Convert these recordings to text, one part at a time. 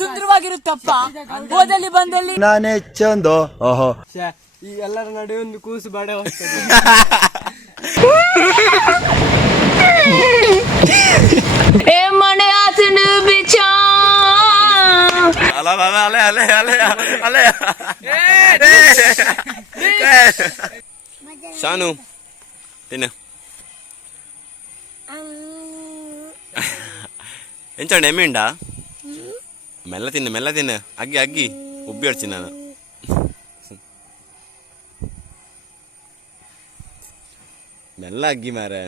ಸುಂದರವಾಗಿರುತ್ತಪ್ಪ ಹೋದಲ್ಲಿ ಬಂದಲ್ಲಿ ನಾನೇ ಚಂದೋ. ಓಹೋ, ಈ ಎಲ್ಲರ ನಡುವೆ ಒಂದು ಕೂಸು ಬಾಡೆ ಹೋಗ್ತದೆ. ಮನೆ ಆತನು ಬಿಚಾ ಶಾನು ತಿನ್ನ ಎಂಚಂಡ ಎಮ್ಮೆಂಡ ಮೆಲ್ಲ ತಿನ್ನ ಅಗ್ಗಿ ಉಬ್ಬಿ ಹೊಡ್ಸಿ ನಾನು ಮೆಲ್ಲ ಅಗ್ಗಿ ಮಾರೆ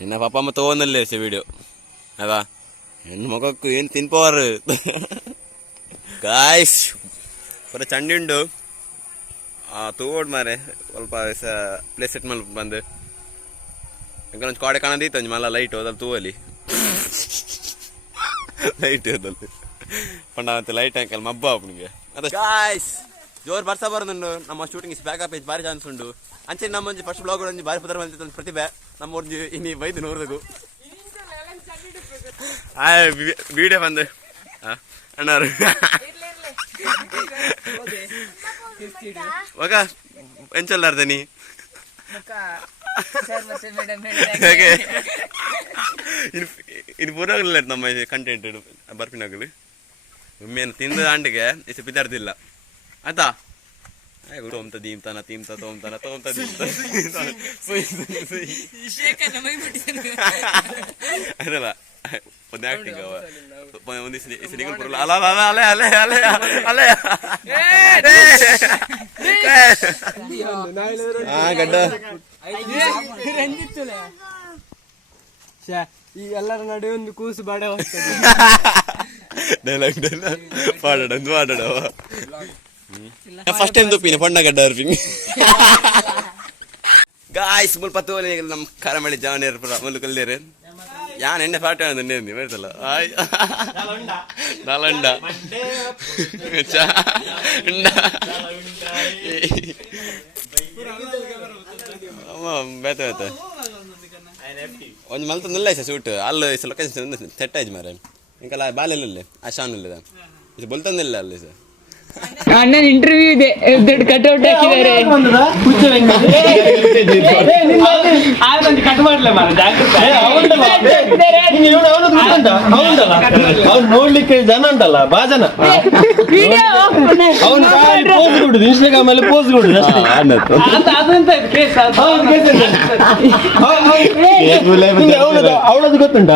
ನಿನ್ನ ಪಾಪ ಅಮ್ಮ ತಗೊಂಡಲ್ಲೇ ವಿಡಿಯೋ ಅದಾ ಹೆಣ್ಣು ಮಗಕ್ಕೂ ಏನು ತಿನ್ಪವರು ಗಾಯ್ಸ್ ಬರ ಚಂಡಿ ಉಂಡು ತಗೋಡ್ ಮಾರೆ ಸ್ವಲ್ಪ ಪ್ಲೇಸ್ ಸೆಟ್ ಮಾಡಿ ಬಂದು ಒಂದು ಕಾಡೆ ಕಾಣದಿತ್ತು ಒಂಜಿ ಮಲ್ಲ ಲೈಟ್ ಹೋದಲ್ಲಿ ತೂವಲಿ ಲೈಟ್ ಹೋದಲ್ಲಿ ಪಂಡ ಅಂತ ಲೈಟ್ ಹಾಕಲ್ ಮಬ್ಬ ಅವನಿಗೆ ಅದ ಗಾಯ್ಸ್ ಜೋರ್ ಬರ್ಸ ಬರೋದುಂಡು ನಮ್ಮ ಶೂಟಿಂಗ್ ಬ್ಯಾಕಪ್ ಪೇಜ್ ಭಾರಿ ಚಾನ್ಸ್ ಉಂಡು ಅಂಚೆ ನಮ್ಮ ಒಂಜಿ ಫಸ್ಟ್ ಬ್ಲಾಗ್ ಒಂಜಿ ಭಾರಿ ಪುದರ್ ಬಂದಿತ್ತು ಒಂದು ಪ್ರತಿಭೆ ನಮ್ಮ ಒಂಜಿ ಇನ್ನಿ ಬೈದು ನೋಡ್ದಗು ವಿಡಿಯೋ ಬಂದು ಅಣ್ಣಾರು ಮಗ ಎಂಚಲ್ಲಾರ್ದ ನೀ ಇನ್ನು ಪೂರಾಗಲಿಲ್ಲ ನಮ್ಮ ಕಂಟೆಂಟ್ ಬರ್ಪಿನಾಗಲಿ ಒಮ್ಮೆನು ತಿಂದ ಆಂಟಿಗೆ ಇಷ್ಟು ಬಿದ್ದಾಡ್ದಿಲ್ಲ ಆಯ್ತಾ ತೋಮ್ತ ದೀಮ್ತಾನ ತೀಮ್ತ ತೋಮ್ತಾನ ಅದಲ್ಲ ಒಂದು ಆಕ್ಟಿಂಗ್ ಅವ ಒಂದು ಸಿನಿಮಾ ಬರಲ್ಲ ಅಲ್ಲ ಅಲೆ ಅಲೆ ಅಲೆ ಅಲೆ ಗಡ್ಡ ಈ ಎಲ್ಲರ ನಡುವೆ ಒಂದು ಕೂಸು ಬಾಡೆ ಹೋಗ್ತದೆ. ಡೈಲಾಗ್ ಪಾಡವ ಫಸ್ಟ್ ಟೈಮ್ ತುಪ್ಪಿನ ಪಣ್ಣ ಗಡ್ಡ ಅರ್ಪಿಂಗ್ ಗಾಯ್ಸ್ ಮುಲ್ ಪತ್ತು ನಮ್ಮ ಖಾರ ಮಾಡಿ ಜಾವನೇರ್ ಮುಲ್ಲು ಕಲ್ದೇರು ಯಾನ್ ಎಣ್ಣೆ ಪಾಠ ನೇರ್ನಿ ಬರ್ತಲ್ಲ ನಲಂಡ ಬೇತ ಒಂದು ಮಲ್ತ ನಿಲ್ಲ ಸೂಟ್ ಅಲ್ಲಿ ಲೊಕೇಶನ್ ಸೆಟ್ ಆಯ್ತು ಮಾರೆ ಇಂಕಲ್ಲ ಬಾಲೆಲ್ಲ ಆ ಶಾನ್ ಇಲ್ಲ ಇದು ಬಲ್ತಂದಿಲ್ಲ ಅಲ್ಲಿ ಸರ್ ಅಣ್ಣನ ಇಂಟರ್ವ್ಯೂ ಇದೆ ದೊಡ್ಡ ಕಟ್ಔಟ್ ಹಾಕಿದ್ದಾರೆ. ನೋಡ್ಲಿಕ್ಕೆ ಜನ ಉಂಟಲ್ಲ ಬಾ ಜನ ಇನ್ಸ್ಟಾಗ್ರಾಮ್ ಅಲ್ಲಿ ಪೋಸ್ಟ್ ಕೊಡುದು ಅವಳದು ಗೊತ್ತುಂಟ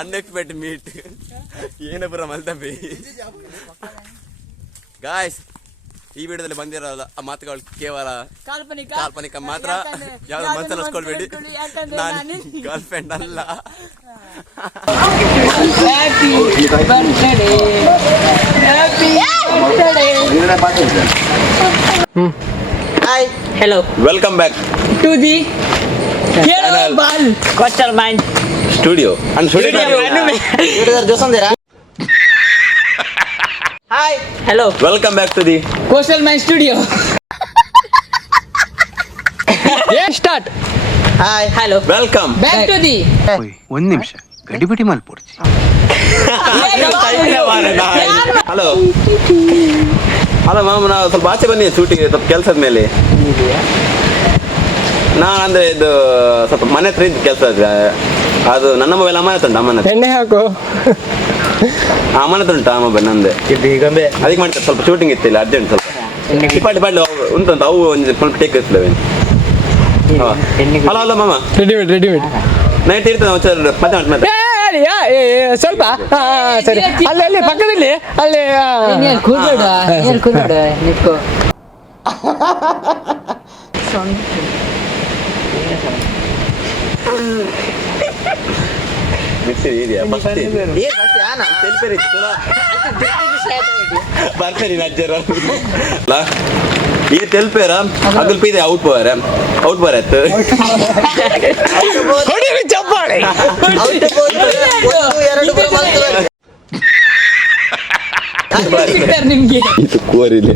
ಅನ್ಎಕ್ಸ್ಪೆಕ್ಟೆಡ್ ಮೀಟ್ ಏನ ಪುರ ಮಲ್ತಪ್ಪಿ ಗಾಯ್ಸ್ ಈ ವಿಡಿಯೋದಲ್ಲಿ ಬಂದಿರೋಲ್ಲ ಆ ಮಾತುಗಳು ಕೇವಲ ಕಾಲ್ಪನಿಕ ಮಾತ್ರ ಯಾವ್ದು ಮನಸ್ಸಲ್ಲಿ ಹಸ್ಕೊಳ್ಬೇಡಿ ನಾನು ಗರ್ಲ್ ಫ್ರೆಂಡ್ ಅಲ್ಲ. Hi. Hello. Welcome back to the coastalmindzstudio. And studio. Hi. Hello. Welcome back to the coastalmindzstudio. Yeah, start. Hi. Hello. Welcome back to the. ಒಂದು ನಿಮಿಷ ಗಡಿಬಿಡಿ ಮಲ್ಪೊಡ್ಚಿ. ಹಲೋ ಮಾಮ, ನಾವು ಸ್ವಲ್ಪ ಆಚೆ ಬನ್ನಿ ಶೂಟಿಂಗ್ ಸ್ವಲ್ಪ ಕೆಲಸದ ಮೇಲೆ. ನಾನು ಅಂದ್ರೆ ಇದು ಸ್ವಲ್ಪ ಮನೆ ಹತ್ರ ಇದ್ದು ಕೆಲಸ ಇದೆ, ಅದು ನನ್ನ ಮೊಬೈಲ್ ಅಮ್ಮ ಹತ್ರ ಉಂಟು. ಅಮ್ಮನ ಎಣ್ಣೆ ಹಾಕು ಅಮ್ಮನ ಹತ್ರ ಉಂಟು ಆ ಮೊಬೈಲ್ ನಂದೆ. ಅದಕ್ಕೆ ಮಾಡ್ತಾರೆ ಸ್ವಲ್ಪ ಶೂಟಿಂಗ್ ಇತ್ತಿಲ್ಲ ಅರ್ಜೆಂಟ್ ಸ್ವಲ್ಪ ಡಿಪಾರ್ಟ್ ಉಂಟು ಅವು ಒಂದು ಸ್ವಲ್ಪ ಟೇಕ್ ಇರ್ತವೆ. ಹಲೋ ಹಲೋ ಮಾಮ, ರೆಡಿಮೇಡ್ ನೈಟ್ ಇರ್ತದೆ ಮತ್ತೆ ಸ್ವಲ್ಪ ಸರಿ. ಅಲ್ಲಿ ಪಕ್ಕದಲ್ಲಿ ಅಲ್ಲಿ ಬರ್ತಾರೆ ನಜ್ಜರ ये तेल पे रहा अगल पे आउट पर है ಹೊಡಿ ಚಪ್ಪಾಳೆ ಸಿಗ್ತಾರೆ ನಿಮ್ಗೆ. ಇದು ಕೋರಿಲೆ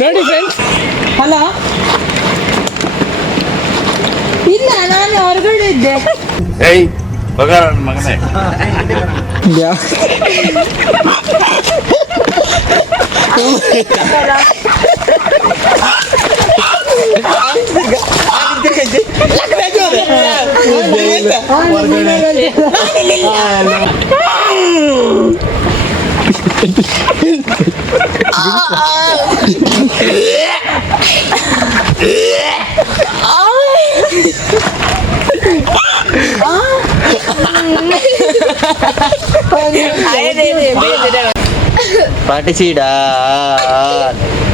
ನೋಡಿ ಫ್ರೆಂಡ್ಸ್, ಹಲೋ, ಇಲ್ಲ ನಾನು ಹೊರಗಡೆ ಇದ್ದೆ. ಏಯ್ ಮಗ ನನ್ನ ಮಗನೇ పాటిసీడా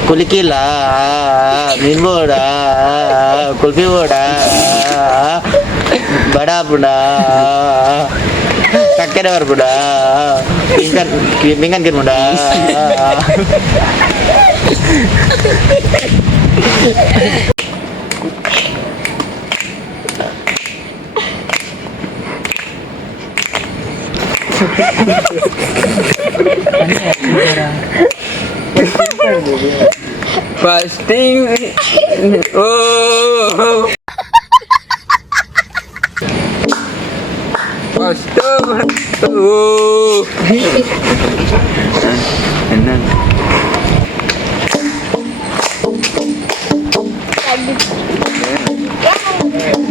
కులికిలా మిన్బోడా కుల్ఫీబోడా బడాపుడా కక్కెర వరపుడా మింగన్ కిర్ముడా ಫಸ್ಟಿಂಗ್ ಓ ಫಸ್ಟ್ ಓ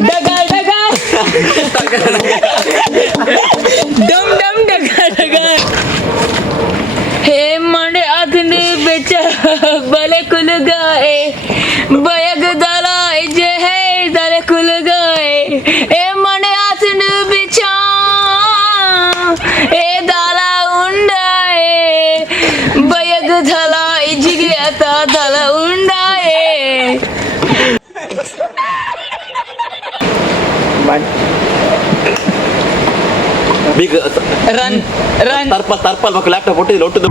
ಡಗ ಡಗ ಡಮ್ ಡಮ್ ಡಗ ಡಗ ಹೇ ಮಂಡೆ ಆತನಿ ಬೆಚ್ಚ ಬಲೆ ಕುಲುಗಾए ಬಯಗ ದಲ जे है दले ಕುಲುಗಾए ए ಮಂಡೆ ಆತನಿ ಬೆಚ್ಚ ए ದಲ ಉಂಡಾए ಬಯಗ ದಲ ಇಜಿಗೆ ಅತ ದಲ ಉಂಡಾए ಬಿಗ್ ರನ್ ರನ್ ತರ್ಪಲ್ ಮಕ್ಕಳು ಲ್ಯಾಪ್ಟಾಪ್ ಒಟ್ಟಿದ್ರು ಒಟ್ಟದು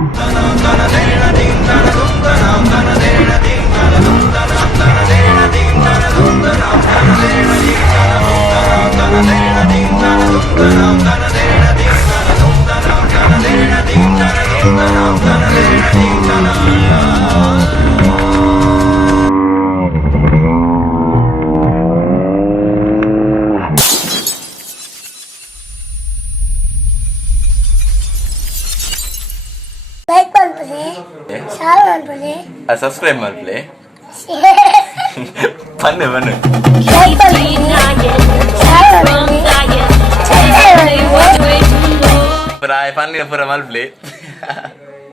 ಲೈಕ್ ಮಾಡ್ಬಿಡಿ, ಶೇರ್ ಮಾಡ್ಬಿಡಿ, ಸಬ್ಸ್ಕ್ರೈಬ್ ಮಾಡ್ಲಿ ಬನ್ನಿ ಬನ್ನಿ ಲೈಕ್ ಮಾಡ್ಬಿಡಿ, ಶೇರ್ ಮಾಡ್ಬಿಡಿ, ಸಬ್ಸ್ಕ್ರೈಬ್ ಮಾಡ್ಬಿಡಿ. ಪುರ ಫನ್ನಿ ಪುರ ಮಲ್ಪ್ಲಿ